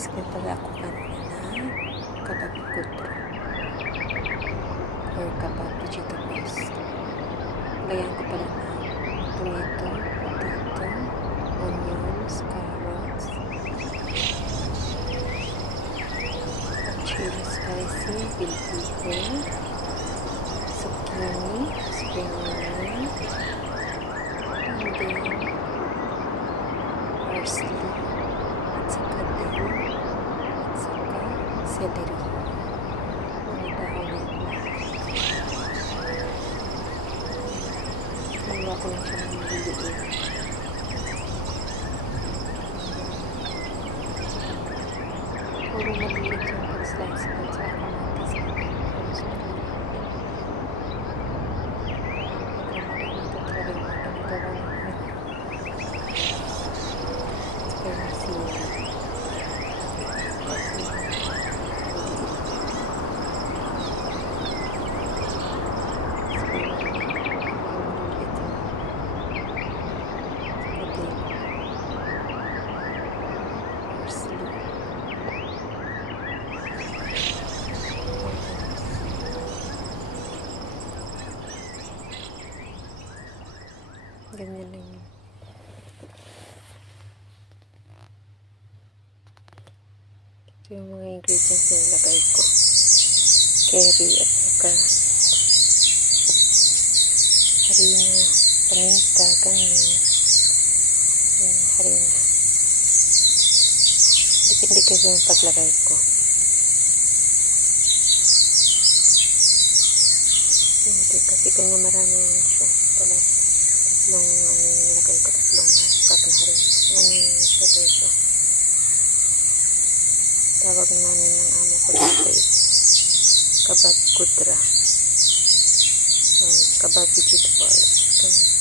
guys, kaya pala ako kanina na kabab kudra or kabab vegetables. Lagyan ko pala ng tomato, potato, onions, carrots, chili spicy, bell pepper, zucchini, spring onion, and then parsley, at saka dill, at saka celery. Mga dahon nito. Kinuha ko lang siya ng maliliit. Puro maliliit yung pag-slice ko at saka kamatis. Halos maliliit. Ito talaga yung mga nagawa namin. Pero sila. Ganyan lang yun. Ito yung mga ingredients na nilagay ko. Curry at saka harina, paminta, ganyan. Yan, harina. Depende kasi yung paglagay ko. Hindi kasi kung marami yan siya. Tatlong ano yung nilagay ko, tatlong cup na harina. Ano yun siya guys, oh. Tawag namin ng amo ko dito is kabab kudra or kabab vegetables.